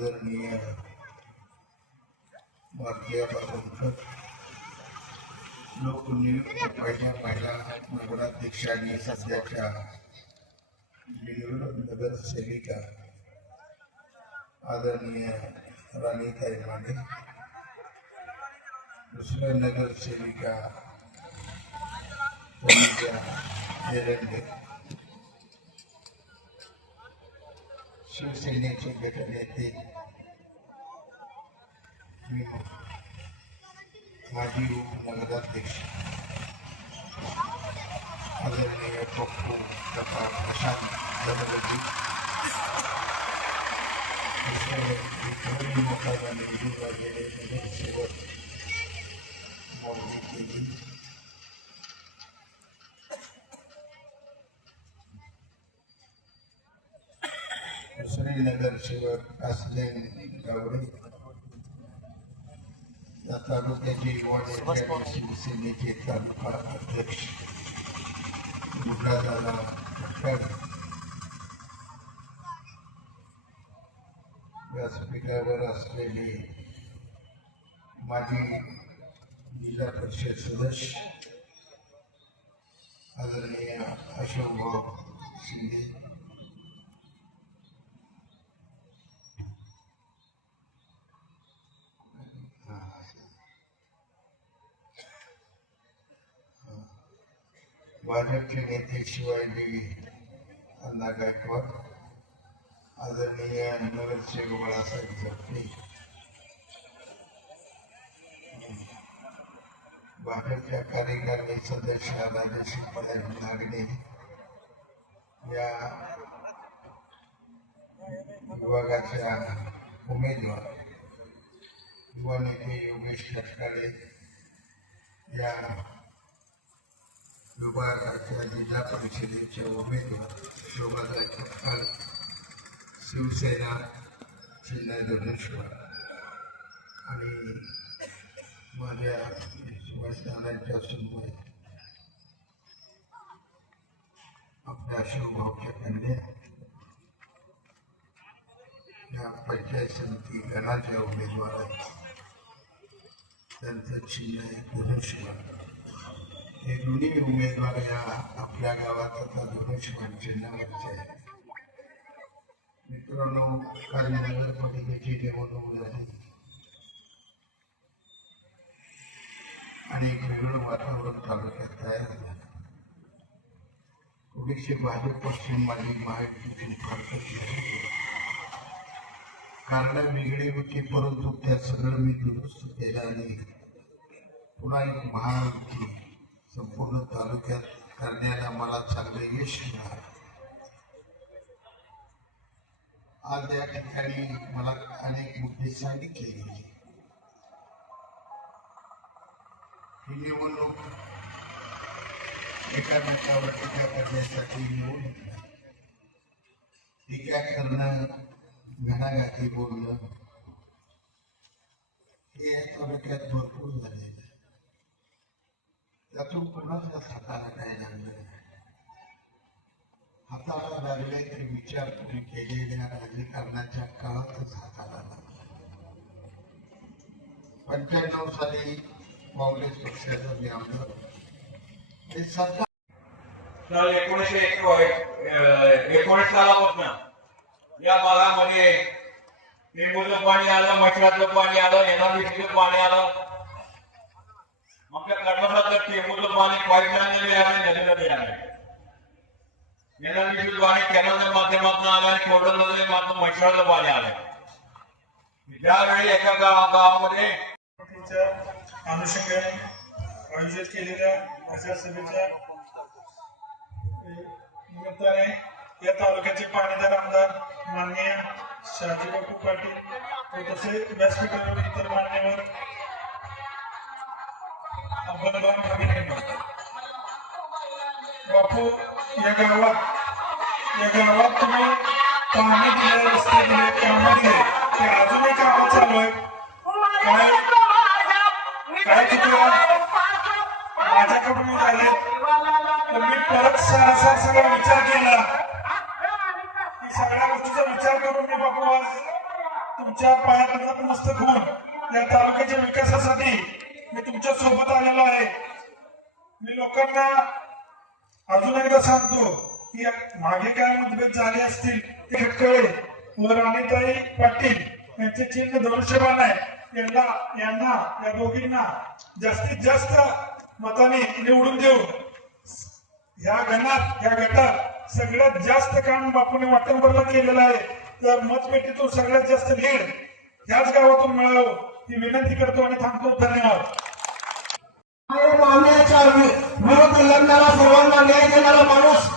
आदरणीय भारतीय लोकनियुक्त पहिल्या महिला नगराध्यक्ष आणि सध्याच्या नगरसेविका आदरणीय राणीताई माने, दुसऱ्या नगरसेविका एरंडे, शिवसेनेचे गटनेते माजी उपनगराध्यक्ष आदरणीय पप्पू प्रशांत धनगजी, नगरसेवक मौली केली, दुसरे नगरसेवक असलेन गावडे, या तालुक्याचे शिवसेनेचे तालुका अध्यक्ष बुटादादा खटकाळे, व्यासपीठावर असलेले माजी जिल्हा परिषद सदस्य आदरणीय अशोकभाऊ शिंदे, भाजपचे नेते शिवाजी अण्णा गायकवाड, आदरणीय नगरसेवक बाळासाहेब जपते, भाजपच्या कार्यकारिणी सदस्य राजश्री नागणे, या विभागाच्या उमेदवार युवा नेते योगेश खटकाळे, या विभागाच्या जिल्हा परिषदेचे उमेदवार शोभाताई खटकाळ, शिवसेना चिन्ह धनुष्यबाण, आणि माझ्या सुभाषदादांच्या समोर आपल्या अशोकभाऊच्या कन्या या पंचायत समिती गणाच्या उमेदवार आहेत, त्यांचं चिन्ह धनुष्यबाण. हे दोन्ही उमेदवार या आपल्या गावात आता धनुष्यबाण चिन्हावरचे आहेत. मित्रांनो, काल नगरपालिकेची निवडणूक झाली आणि एक वेगळं वातावरण तालुक्यात तयार झालं. थोडीशी भाजप पश्चिम माजी महायुतीतून फारकत कारण वेगळी होती, परंतु त्या सगळं मी दुरुस्त केलं आणि पुन्हा एक महायुती संपूर्ण तालुक्यात करण्याला मला चांगले यश मिळाले. आज या ठिकाणी मला अनेक मुद्दे सांगितले गेले. ही निवडणूक एकामेकावर टीका करण्यासाठी निवडणूक, टीका करणं, घणाघाती बोलणं हे या तालुक्यात भरपूर झालेलं आहे. त्यातून कोणाच्याच हाताला काय लागलं, हाताला लागले तरी विचार तुम्ही केलेल्या राजकारणाच्या काळातच हाताला लागला. 95 साली काँग्रेस पक्षाचा मी आमदार, हे सरकार 1919 सालापासून या भागामध्ये लिंबूचं पाणी आलं, मच्छराचं पाणी आलं, एनआरबीसीचं पाणी आलं. आपल्या कर्नाटकात टेंबूचं पाणी पाईपलाईन मिळालं, नदीला मिळालं. एनआरबीसीचं पाणी कॅनलच्या माध्यमातून आलं आणि कोरडल माध्यमातून मच्छराचं पाणी आलं. ज्यावेळी एका गावामध्ये अनुषंगाने आयोजित केलेल्या प्रचार सभेच्या निमित्ताने या तालुक्याचे पाणीदार आमदार माननीय शहाजीबापू पाटील व तसेच व्यासपीठावर इतर मान्यवर बापू, या गावात तुम्ही पाणी दिले, रस्ते दिले, कामं दिले, ते अजूनही कामं चालू आहे. काय चुकलं माझ्याकडून झाले तर मी परत सगळा विचार केला की सगळ्या गोष्टीचा विचार करून मी बापू आज तुमच्या पायात नतमस्तक होऊन या तालुक्याच्या विकासासाठी मी तुमच्या सोबत आलेलो आहे. मी लोकांना अजून एकदा सांगतो की मागे काय मतभेद झाले असतील ते खटकळे व राणीताई पाटील यांचे चिन्ह धनुष्यबाण आहे. यांना या दोघींना जास्तीत जास्त मताने निवडून देऊन या गटात सगळ्यात जास्त काम बापूने वाटंबरला केलेलं आहे. तर मतपेटीतून सगळ्यात जास्त लीड ह्याच गावातून मिळावं ही विनंती करतो आणि थांबतो. धन्यवाद. मान्याच्या विरोध लढणारा सर्वांना न्याय देणारा माणूस